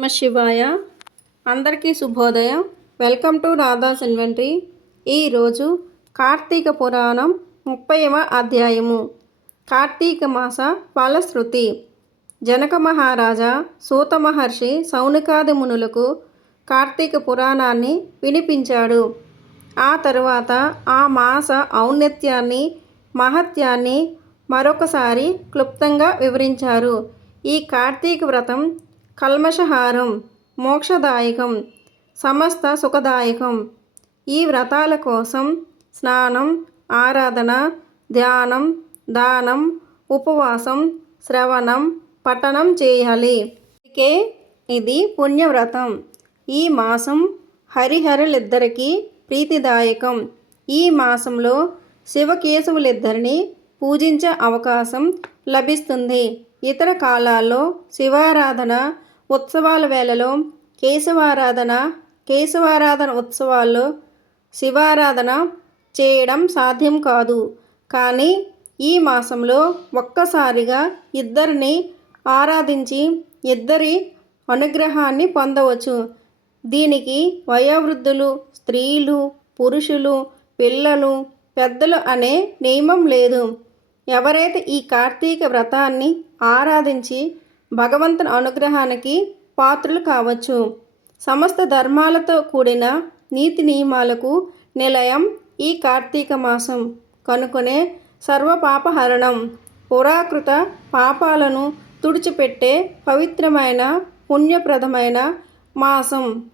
నమ శివాయ అందరికీ శుభోదయం. Welcome to Radha's inventory. ఈరోజు కార్తీక పురాణం ముప్పైవ అధ్యాయము. కార్తీక మాస ఫలశ్రుతి. జనక మహారాజా సూత మహర్షి సౌనికాది మునులకు కార్తీక పురాణాన్ని వినిపించాడు. ఆ తరువాత ఆ మాస ఔన్నత్యాన్ని మహత్యాన్ని మరొకసారి క్లుప్తంగా వివరించారు. ఈ కార్తీక వ్రతం కల్మషహారం మోక్షదాయకం సమస్త సుఖదాయకం. ఈ వ్రతాల కోసం స్నానం ఆరాధన ధ్యానం దానం ఉపవాసం శ్రవణం పఠనం చేయాలి. అందుకే ఇది పుణ్యవ్రతం. ఈ మాసం హరిహరులిద్దరికీ ప్రీతిదాయకం. ఈ మాసంలో శివకేశవులిద్దరిని పూజించే అవకాశం లభిస్తుంది. ఇతర కాలాల్లో శివారాధన ఉత్సవాల వేళలో కేశవారాధన కేశవారాధన ఉత్సవాల్లో శివారాధన చేయడం సాధ్యం కాదు. కానీ ఈ మాసంలో ఒక్కసారిగా ఇద్దరిని ఆరాధించి ఇద్దరి అనుగ్రహాన్ని పొందవచ్చు. దీనికి వయోవృద్ధులు స్త్రీలు పురుషులు పిల్లలు పెద్దలు అనే నియమం లేదు. ఎవరైతే ఈ కార్తీక వ్రతాన్ని ఆరాధించి భగవంతుని అనుగ్రహానికి పాత్రలు కావచ్చు. సమస్త ధర్మాలతో కూడిన నీతి నియమాలకు నిలయం ఈ కార్తీక మాసం. కనుకొనే సర్వపాపహరణం పురాకృత పాపాలను తుడిచిపెట్టే పవిత్రమైన పుణ్యప్రదమైన మాసం.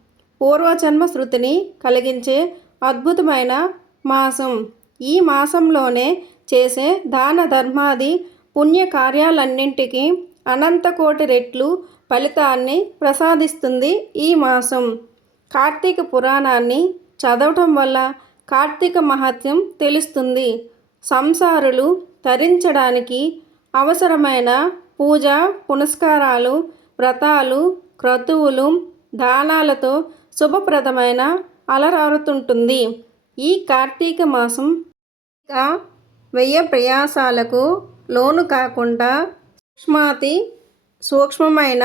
పూర్వజన్మ శృతిని కలిగించే అద్భుతమైన మాసం. ఈ మాసంలోనే చేసే దాన ధర్మాది పుణ్యకార్యాలన్నింటికీ అనంతకోటి రెట్లు ఫలితాన్ని ప్రసాదిస్తుంది ఈ మాసం. కార్తీక పురాణాన్ని చదవటం వల్ల కార్తీక మహత్యం తెలుస్తుంది. సంసారులు తరించడానికి అవసరమైన పూజ పునస్కారాలు వ్రతాలు క్రతువులు దానాలతో శుభప్రదమైన అలరారుతుంటుంది. ఈ కార్తీక మాసం వెయ్య వ్యయ ప్రయాసాలకు లోను కాకుండా సూక్ష్మాతి సూక్ష్మమైన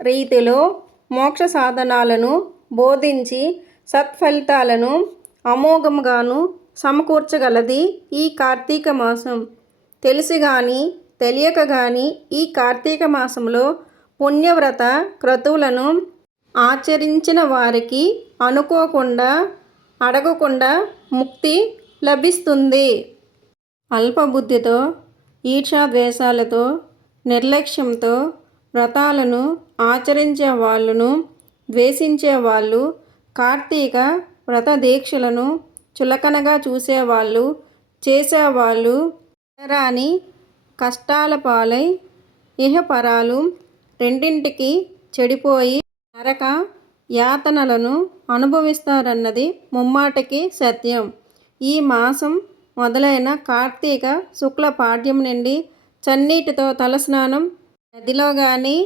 రీతిలో మోక్ష సాధనాలను బోధించి సత్ఫలితాలను అమోఘముగాను సమకూర్చగలది ఈ కార్తీక మాసం. తెలిసి కానీ తెలియక కానీ ఈ కార్తీక మాసంలో పుణ్యవ్రత క్రతువులను ఆచరించిన వారికి అనుకోకుండా అడగకుండా ముక్తి లభిస్తుంది. అల్పబుద్ధితో ఈర్షాద్వేషాలతో నిర్లక్ష్యంతో వ్రతాలను ఆచరించే వాళ్ళను ద్వేషించే వాళ్ళు కార్తీక వ్రత దీక్షలను చులకనగా చూసేవాళ్ళు చేసేవాళ్ళు రాని కష్టాల పాలై ఇహపరాలు రెండింటికి చెడిపోయి నరక యాతనలను అనుభవిస్తారన్నది ముమ్మాటకి సత్యం. ఈ మాసం మొదలైన కార్తీక శుక్ల పాడ్యం నుండి చన్నీటితో తలస్నానం నదిలో కానీ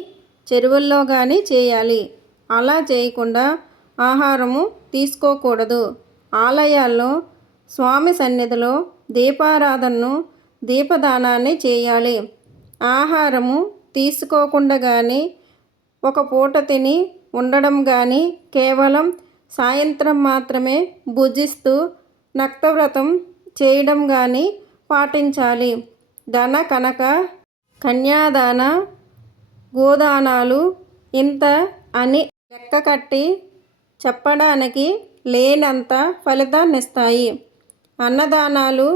చెరువుల్లో కానీ చేయాలి. అలా చేయకుండా ఆహారము తీసుకోకూడదు. ఆలయాల్లో స్వామి సన్నిధిలో దీపారాధనను దీపదానాన్ని చేయాలి. ఆహారము తీసుకోకుండా కానీ ఒక పూట తిని ఉండడం కానీ కేవలం సాయంత్రం మాత్రమే భుజిస్తూ నక్తవ్రతం చేయడం కానీ పాటించాలి. ధన కనక కన్యాదాన గోదానాలు ఇంత అని లెక్క కట్టి చెప్పడానికి లేనంత ఫలితాన్నిస్తాయి. అన్నదానాలు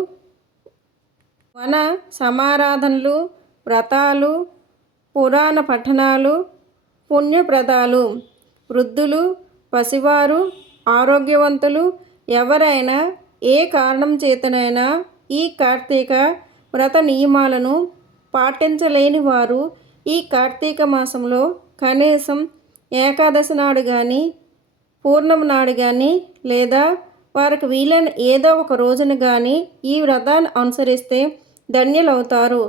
వన సమారాధనలు వ్రతాలు పురాణ పఠనాలు పుణ్యప్రదాలు వృద్ధులు పసివారు ఆరోగ్యవంతులు ఎవరైనా ఏ కారణం చేతనైనా ఈ కార్తీక వ్రత నియమాలను పాటించలేని వారు ఈ కార్తీక మాసంలో కనీసం ఏకాదశి నాడు కానీ పూర్ణం నాడు కానీ లేదా వారికి వీలైన ఏదో ఒక రోజున కానీ ఈ వ్రతాన్ని అనుసరిస్తే ధన్యులవుతారు.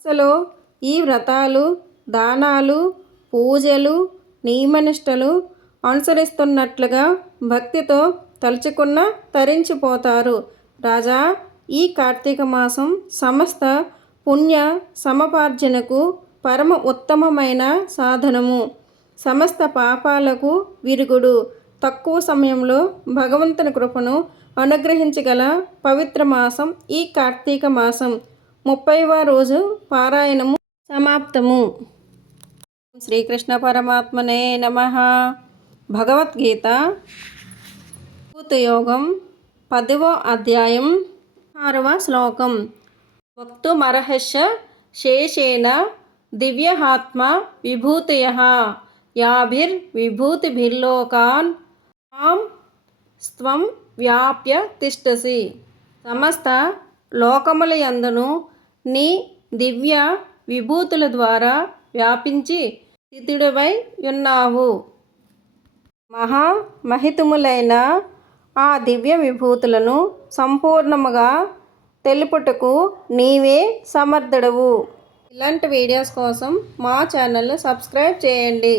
అసలు ఈ వ్రతాలు దానాలు పూజలు నియమనిష్టలు అనుసరిస్తున్నట్లుగా భక్తితో తలుచుకున్న తరించిపోతారు. రాజా ఈ కార్తీక మాసం సమస్త పుణ్య సమపార్జనకు పరమ ఉత్తమమైన సాధనము. సమస్త పాపాలకు విరుగుడు. తక్కువ సమయంలో భగవంతుని కృపను అనుగ్రహించగల పవిత్ర మాసం ఈ కార్తీక మాసం. ముప్పైవ రోజు పారాయణము సమాప్తము. శ్రీకృష్ణ పరమాత్మనే నమ. భగవద్గీత యోగం పదవ అధ్యాయం ఆరవ శ్లోకం. వక్తుమర్హస్య శేషేణ దివ్యహాత్మ విభూతయ యాభిర్విభూతిభిర్లోకాన్ మాం స్వం వ్యాప్య తిష్టసి. సమస్త లోకముల యందును నీ దివ్య విభూతుల ద్వారా వ్యాపించి స్థితుడివై ఉన్నావు. మహా మహితుములైన ఆ దివ్య విభూతులను సంపూర్ణముగా తెలుపుటకు నీవే సమర్థుడవు. ఇలాంటి వీడియోస్ కోసం మా ఛానల్ సబ్స్క్రైబ్ చేయండి.